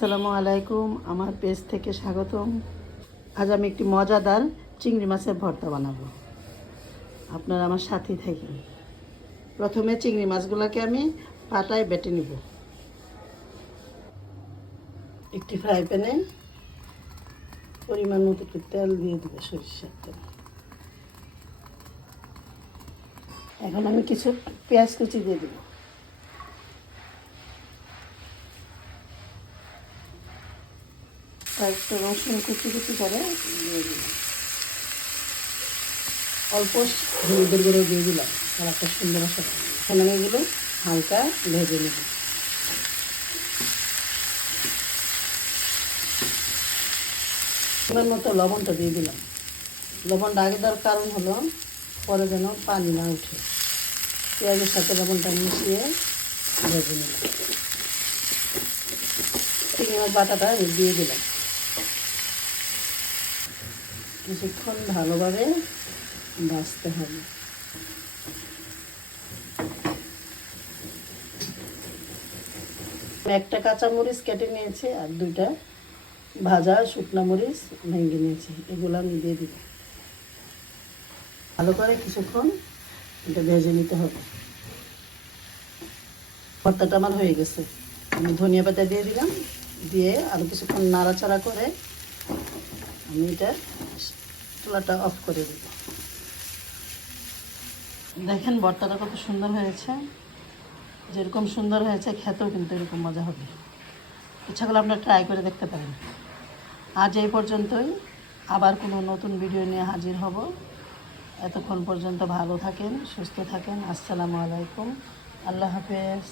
আসসালামু আলাইকুম, আমার পেজ থেকে স্বাগতম। আজ আমি একটি মজাদার চিংড়ি মাছের ভর্তা বানাবো। আপনারা আমার সাথেই থাকেন প্রথমে চিংড়ি মাছগুলোকে আমি পাটায় বেটে নিব। একটি ফ্রাই প্যানে পরিমাণ মতো একটু তেল দিয়ে দেবো সরিষার তেল। এখন আমি কিছু পেঁয়াজ কুচি দিয়ে দেবো। কয়েকটা রসুন কুচি কুচি করে দিয়ে দিলাম অল্প হলুদের গুঁড়ো দিয়ে দিলাম, আর একটা সুন্দর আসা এখন আমি এগুলো হালকা ভেজে নেব। এবার মতো লবণটা দিয়ে দিলাম। লবণটা আগে দেওয়ার কারণ হলো, পরে যেন পানি না উঠে। পেঁয়াজের সাথে লবণটা মিশিয়ে ভেজে নিলাম। চিংড়ি বাটাটা দিয়ে দিলাম। কিছুক্ষণ ভালোভাবে ভাজতে হবে। একটা কাঁচা মরিচ কেটে নিয়েছি আর দুইটা ভাজা শুকনা মরিচ ভেঙে নিয়েছি, এগুলো আমি দিয়ে দিব। ভালো করে কিছুক্ষণ এটা ভেজে নিতে হবে। ভর্তাটা আমার হয়ে গেছে। আমি ধনিয়া পাতা দিয়ে দিলাম, দিয়ে আরও কিছুক্ষণ নাড়াচাড়া করে আমি এটা চুলাটা অফ করে দিব দেখেন ভর্তাটা কত সুন্দর হয়েছে। যেরকম সুন্দর হয়েছে, খেতেও কিন্তু এরকম মজা হবে। ইচ্ছা করলে আপনারা ট্রাই করে দেখতে পারেন। আজ এই পর্যন্তই। আবার কোনো নতুন ভিডিও নিয়ে হাজির হব। এতক্ষণ পর্যন্ত ভালো থাকেন, সুস্থ থাকেন। আসসালামু আলাইকুম। আল্লাহ হাফেজ।